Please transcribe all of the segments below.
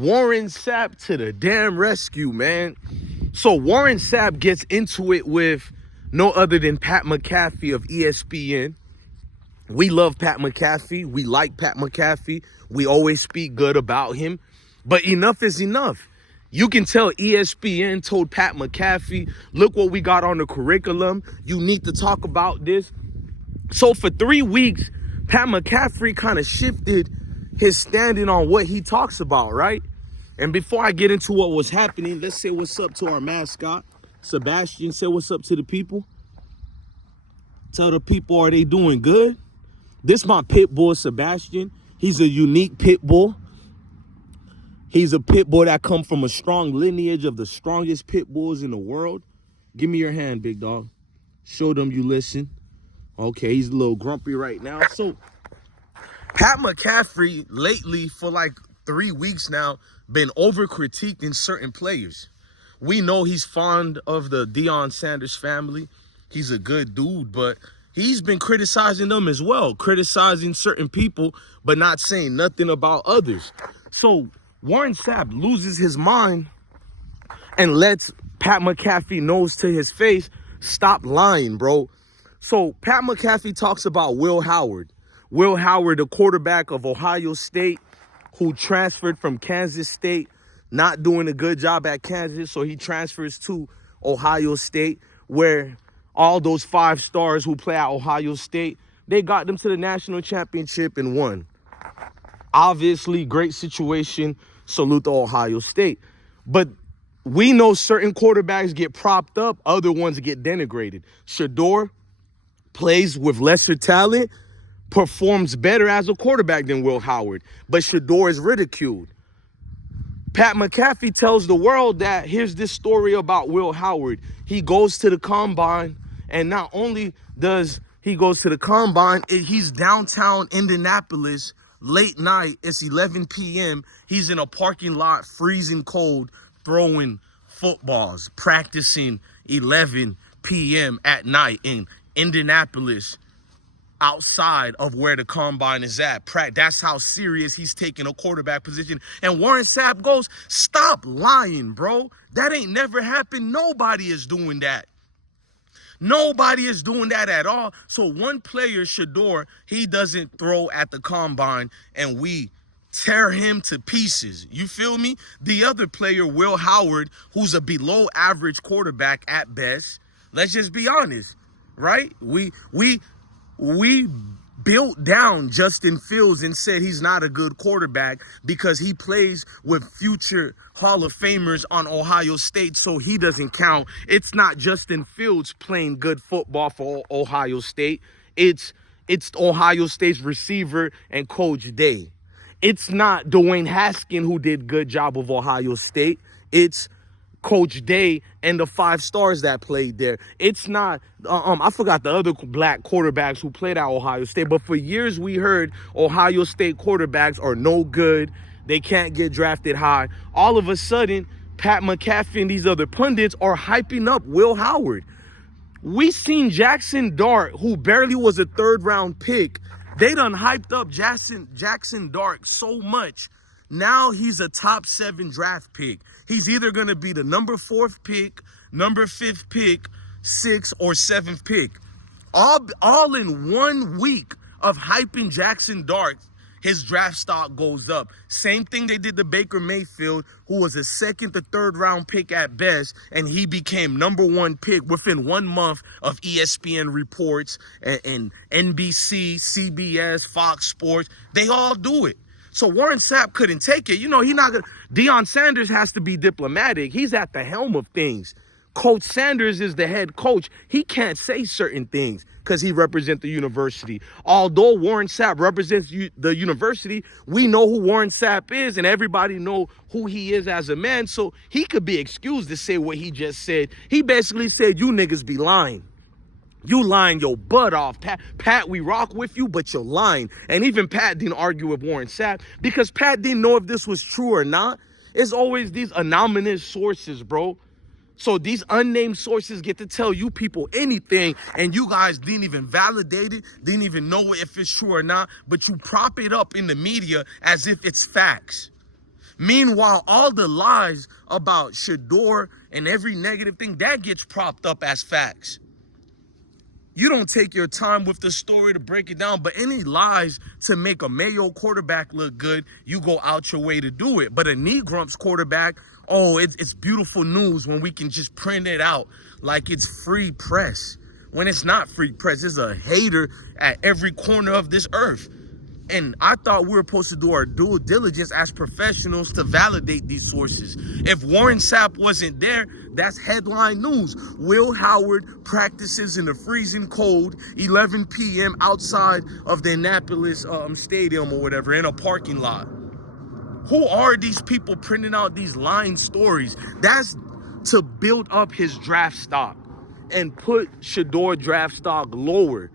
Warren Sapp to the damn rescue, man. So Warren Sapp gets into it with no other than Pat McAfee of ESPN. We love Pat McAfee. We like Pat McAfee. We always speak good about him. But enough is enough. You can tell ESPN told Pat McAfee, look what we got on the curriculum. You need to talk about this. So for 3 weeks, Pat McAfee kind of shifted his standing on what he talks about, right? And before I get into what was happening, let's say what's up to our mascot. Sebastian, say what's up to the people. Tell the people, are they doing good? This is my pit bull, Sebastian. He's a unique pit bull. He's a pit bull that comes from a strong lineage of the strongest pit bulls in the world. Give me your hand, big dog. Show them you listen. Okay, he's a little grumpy right now. So, Pat McAfee lately, for like 3 weeks now, been over-critiquing certain players. We know he's fond of the Deion Sanders family. He's a good dude, but he's been criticizing them as well, criticizing certain people, but not saying nothing about others. So Warren Sapp loses his mind and lets Pat McAfee knows to his face, stop lying, bro. So Pat McAfee talks about Will Howard. Will Howard, the quarterback of Ohio State, who transferred from Kansas State, not doing a good job at Kansas, so he transfers to Ohio State, where all those 5 stars who play at Ohio State, they got them to the national championship and won. Obviously, great situation. Salute to Ohio State. But we know certain quarterbacks get propped up, other ones get denigrated. Shador plays with lesser talent, performs better as a quarterback than Will Howard, but Shador is ridiculed. Pat McAfee tells the world that here's this story about Will Howard. He goes to the combine, and not only does he goes to the combine, he's downtown Indianapolis, late night, it's 11 p.m. He's in a parking lot, freezing cold, throwing footballs, practicing 11 p.m. at night in Indianapolis, outside of where the combine is at. That's how serious he's taking a quarterback position. And Warren Sapp goes, stop lying, bro. That ain't never happened. Nobody is doing that. Nobody is doing that at all. So one player, Shador, he doesn't throw at the combine and we tear him to pieces. You feel me? The other player, Will Howard, who's a below average quarterback at best. Let's just be honest, right? We built down Justin Fields and said he's not a good quarterback because he plays with future Hall of Famers on Ohio State, so he doesn't count. It's not Justin Fields playing good football for Ohio State. It's Ohio State's receiver and Coach Day. It's not Dwayne Haskins who did good job of Ohio State. It's Coach Day and the 5 stars that played there. It's not, I forgot the other black quarterbacks who played at Ohio State, but for years we heard Ohio State quarterbacks are no good. They can't get drafted high. All of a sudden, Pat McAfee and these other pundits are hyping up Will Howard. We seen Jackson Dart, who barely was a 3rd-round pick. They done hyped up Jackson Dart so much. Now he's a top 7 draft pick. He's either going to be the number 4th pick, number 5th pick, 6th or 7th pick. All in 1 week of hyping Jackson Dart, his draft stock goes up. Same thing they did to Baker Mayfield, who was a 2nd to 3rd round pick at best, and he became number 1 pick within 1 month of ESPN reports and NBC, CBS, Fox Sports. They all do it. So Warren Sapp couldn't take it. You know, Deion Sanders has to be diplomatic. He's at the helm of things. Coach Sanders is the head coach. He can't say certain things because he represents the university. Although Warren Sapp represents the university, we know who Warren Sapp is and everybody know who he is as a man. So he could be excused to say what he just said. He basically said, you niggas be lying. You lying your butt off, Pat, we rock with you, but you're lying. And even Pat didn't argue with Warren Sapp because Pat didn't know if this was true or not. It's always these anonymous sources, bro. So these unnamed sources get to tell you people anything, and you guys didn't even validate it, didn't even know if it's true or not, but you prop it up in the media as if it's facts. Meanwhile, all the lies about Shador and every negative thing, that gets propped up as facts. You don't take your time with the story to break it down, but any lies to make a Mayo quarterback look good, you go out your way to do it. But a Negrumps quarterback, oh, it's beautiful news when we can just print it out like it's free press. When it's not free press, it's a hater at every corner of this earth. And I thought we were supposed to do our due diligence as professionals to validate these sources. If Warren Sapp wasn't there, that's headline news. Will Howard practices in the freezing cold, 11 p.m. outside of the Annapolis stadium or whatever, in a parking lot. Who are these people printing out these lying stories? That's to build up his draft stock and put Shador draft stock lower.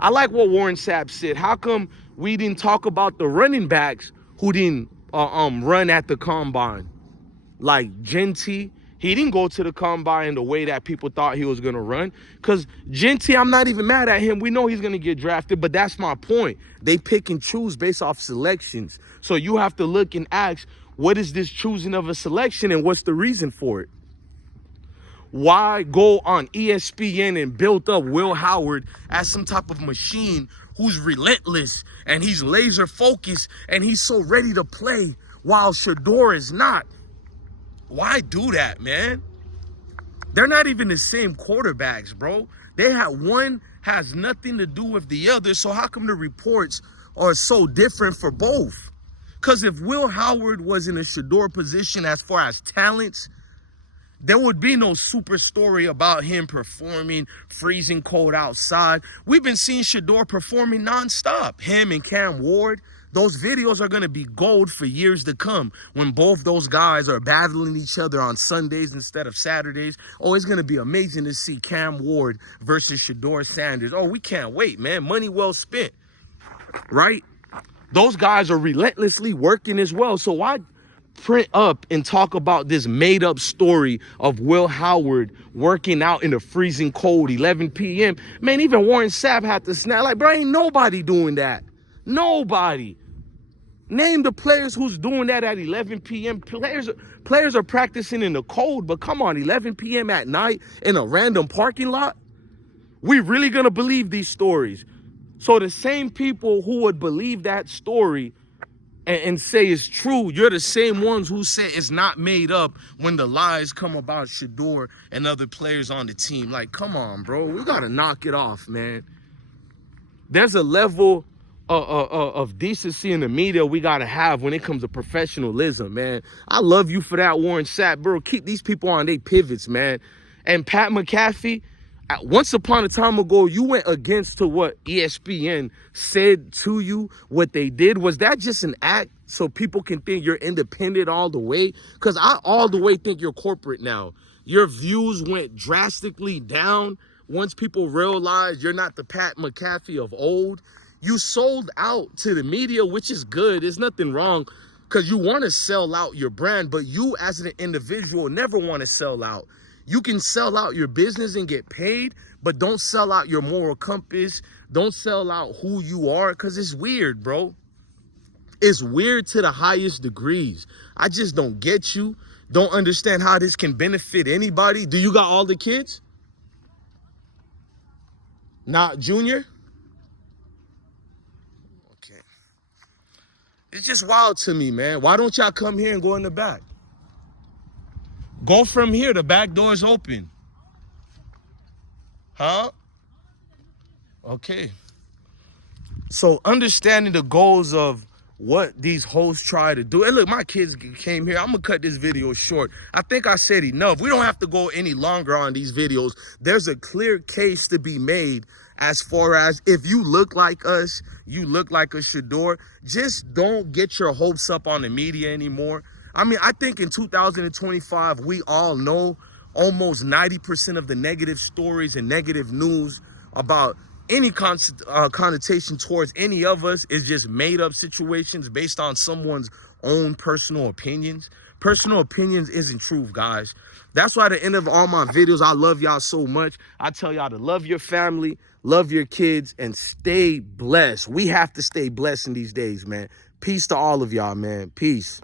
I like what Warren Sapp said. How come we didn't talk about the running backs who didn't run at the combine? Like Genty, he didn't go to the combine the way that people thought he was going to run. Because Genty, I'm not even mad at him. We know he's going to get drafted, but that's my point. They pick and choose based off selections. So you have to look and ask, what is this choosing of a selection and what's the reason for it? Why go on ESPN and build up Will Howard as some type of machine who's relentless and he's laser focused and he's so ready to play while Shador is not? Why do that, man? They're not even the same quarterbacks, bro. One has nothing to do with the other, so how come the reports are so different for both? Because if Will Howard was in a Shador position as far as talents, there would be no super story about him performing freezing cold outside. We've been seeing Shador performing nonstop. Him and Cam Ward, those videos are going to be gold for years to come when both those guys are battling each other on Sundays instead of Saturdays. Oh, it's going to be amazing to see Cam Ward versus Deion Sanders. Oh, we can't wait, man. Money well spent, right? Those guys are relentlessly working as well. So why print up and talk about this made up story of Will Howard working out in the freezing cold, 11 p.m. Man, even Warren Sapp had to snap. Like, bro, ain't nobody doing that. Nobody. Name the players who's doing that at 11 p.m. Players are practicing in the cold, but come on, 11 p.m. at night in a random parking lot? We really gonna believe these stories? So the same people who would believe that story and say it's true, you're the same ones who say it's not made up when the lies come about Shador and other players on the team. Like, come on, bro. We got to knock it off, man. There's a level of decency in the media we got to have when it comes to professionalism, man. I love you for that, Warren Sapp, bro. Keep these people on their pivots, man. And Pat McAfee, once upon a time ago, you went against to what ESPN said to you, what they did. Was that just an act so people can think you're independent all the way? Because I all the way think you're corporate now. Your views went drastically down once people realized you're not the Pat McAfee of old. You sold out to the media, which is good. There's nothing wrong because you want to sell out your brand, but you as an individual never want to sell out. You can sell out your business and get paid, but don't sell out your moral compass. Don't sell out who you are, because it's weird, bro. It's weird to the highest degrees. I just don't get you. Don't understand how this can benefit anybody. Do you got all the kids? Not Junior? Okay. It's just wild to me, man. Why don't y'all come here and go in the back? Go from here. The back door's open. Huh? Okay. So understanding the goals of what these hosts try to do. And look, my kids came here. I'm going to cut this video short. I think I said enough. We don't have to go any longer on these videos. There's a clear case to be made as far as if you look like us, you look like a Shador, just don't get your hopes up on the media anymore. I mean, I think in 2025, we all know almost 90% of the negative stories and negative news about any connotation towards any of us is just made up situations based on someone's own personal opinions. Personal opinions isn't truth, guys. That's why at the end of all my videos, I love y'all so much. I tell y'all to love your family, love your kids, and stay blessed. We have to stay blessed in these days, man. Peace to all of y'all, man. Peace.